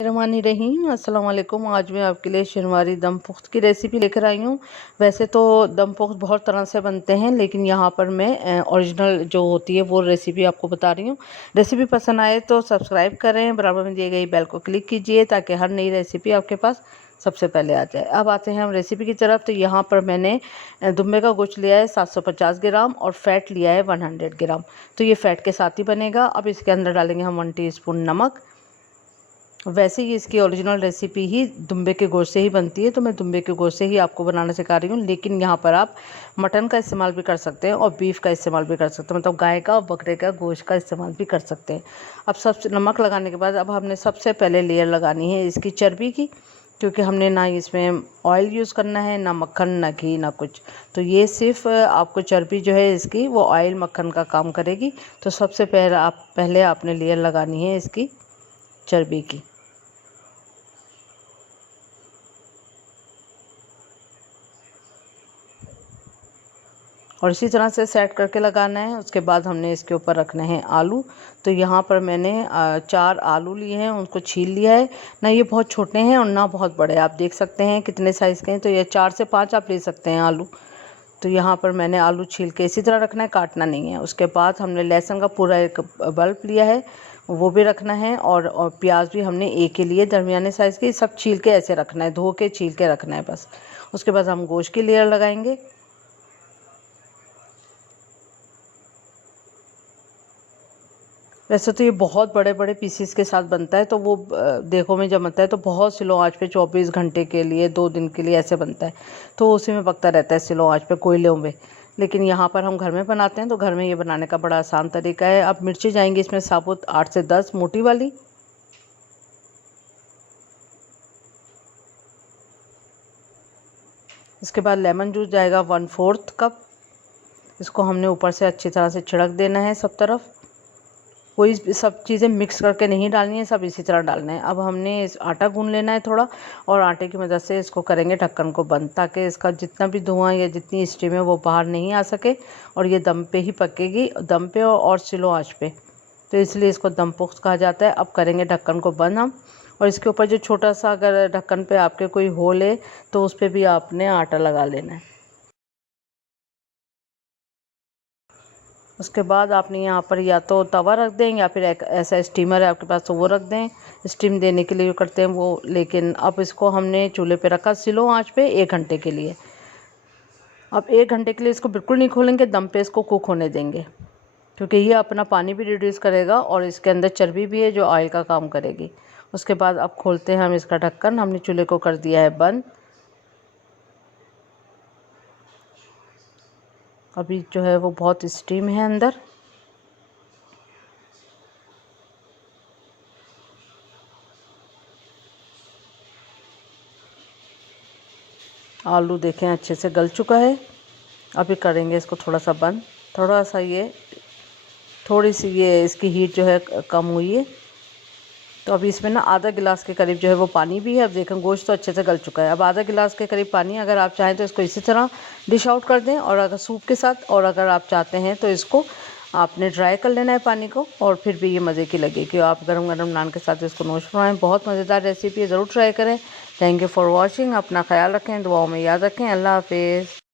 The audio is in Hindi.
रहीम अस्सलाम वालेकुम। आज मैं आपके लिए शनवारी दम पुख्त की रेसिपी लेकर आई हूँ। वैसे तो दम पुख्त बहुत तरह से बनते हैं, लेकिन यहाँ पर मैं ओरिजिनल जो होती है वो रेसिपी आपको बता रही हूँ। रेसिपी पसंद आए तो सब्सक्राइब करें, बराबर में दिए गई बेल को क्लिक कीजिए ताकि हर नई रेसिपी आपके पास सबसे पहले आ जाए। अब आते हैं हम रेसिपी की तरफ। तो यहाँ पर मैंने दुम्बे का गोश्त लिया है 750 ग्राम और फ़ैट लिया है 100 ग्राम। तो ये फ़ैट के साथ ही बनेगा। अब इसके अंदर डालेंगे हम 1 टीस्पून नमक। वैसे ही इसकी ओरिजिनल रेसिपी ही दुम्बे के गोश्त से ही बनती है, तो मैं दुम्बे के गोश्त से ही आपको बनाना सिखा रही हूँ। लेकिन यहाँ पर आप मटन का इस्तेमाल भी कर सकते हैं और बीफ का इस्तेमाल भी कर सकते हैं, मतलब गाय का और बकरे का गोश्त का इस्तेमाल भी कर सकते हैं। अब सबसे नमक लगाने के बाद अब हमने सबसे पहले लेयर लगानी है इसकी चर्बी की, क्योंकि हमने ना इसमें ऑयल यूज़ करना है, ना मक्खन, ना घी, ना कुछ। तो ये सिर्फ आपको चर्बी जो है इसकी वो ऑयल मक्खन का काम करेगी। तो सबसे पहले आपने लेयर लगानी है इसकी चर्बी की। और इसी तरह से सेट करके लगाना है। उसके बाद हमने इसके ऊपर रखने हैं आलू। तो यहाँ पर मैंने 4 आलू लिए हैं, उनको छील लिया है। ना ये बहुत छोटे हैं और ना बहुत बड़े, आप देख सकते हैं कितने साइज़ के हैं। तो ये 4 से 5 आप ले सकते हैं आलू। तो यहाँ पर मैंने आलू छील के इसी तरह रखना है, काटना नहीं है। उसके बाद हमने लहसुन का पूरा एक बल्ब लिया है, वो भी रखना है। और प्याज भी हमने एक के लिए दरमियाने साइज़ की, सब छील के ऐसे रखना है, धो के छील के रखना है बस। उसके बाद हम गोश्त की लेयर लगाएंगे। वैसे तो ये बहुत बड़े बड़े पीसीस के साथ बनता है, तो वो देखो में जब बनता है तो बहुत स्लो आंच पे 24 घंटे के लिए, 2 दिन के लिए ऐसे बनता है। तो उसी में पकता रहता है स्लो आंच पे, कोयलों में। लेकिन यहाँ पर हम घर में बनाते हैं, तो घर में ये बनाने का बड़ा आसान तरीका है। अब मिर्ची जाएंगी इसमें साबुत 8 से 10 मोटी वाली। इसके बाद लेमन जूस जाएगा 1/4 कप। इसको हमने ऊपर से अच्छी तरह से छिड़क देना है सब तरफ। कोई सब चीज़ें मिक्स करके नहीं डालनी है, सब इसी तरह डालना है। अब हमने इस आटा गूंद लेना है थोड़ा, और आटे की मदद से इसको करेंगे ढक्कन को बंद, ताकि इसका जितना भी धुआं या जितनी स्टीम है वो बाहर नहीं आ सके और ये दम पे ही पकेगी, दम पे और स्लो आंच पे। तो इसलिए इसको दम पुख्त कहा जाता है। अब करेंगे ढक्कन को बंद हम, और इसके ऊपर जो छोटा सा अगर ढक्कन पे आपके कोई होल है तो उस पर भी आपने आटा लगा लेना है। उसके बाद आपने यहाँ पर या तो तवा रख दें या फिर एक ऐसा स्टीमर है आपके पास तो वो रख दें, स्टीम देने के लिए जो करते हैं वो। लेकिन अब इसको हमने चूल्हे पे रखा स्लो आंच पे 1 घंटे के लिए। अब 1 घंटे के लिए इसको बिल्कुल नहीं खोलेंगे, दम पे इसको कुक होने देंगे, क्योंकि ये अपना पानी भी रिड्यूस करेगा और इसके अंदर चर्बी भी है जो ऑयल का काम करेगी। उसके बाद अब खोलते हैं हम इसका ढक्कन। हमने चूल्हे को कर दिया है बंद। अभी जो है वो बहुत स्टीम है अंदर। आलू देखें अच्छे से गल चुका है। अभी करेंगे इसको थोड़ा सा बंद। थोड़ा सा थोड़ी सी इसकी हीट जो है कम हुई है। तो अभी इसमें ना आधा गिलास के करीब जो है वो पानी भी है। अब देखें गोश्त तो अच्छे से गल चुका है। अब आधा गिलास के करीब पानी, अगर आप चाहें तो इसको इसी तरह डिश आउट कर दें, और अगर सूप के साथ, और अगर आप चाहते हैं तो इसको आपने ड्राई कर लेना है पानी को, और फिर भी ये मज़े की लगेगी। आप गरम गरम नान के साथ इसको नोश बनाएं। बहुत मज़ेदार रेसिपी है, ज़रूर ट्राई करें। Thank you for watching. अपना ख्याल रखें, दुआओं में याद रखें। अल्लाह हाफिज़।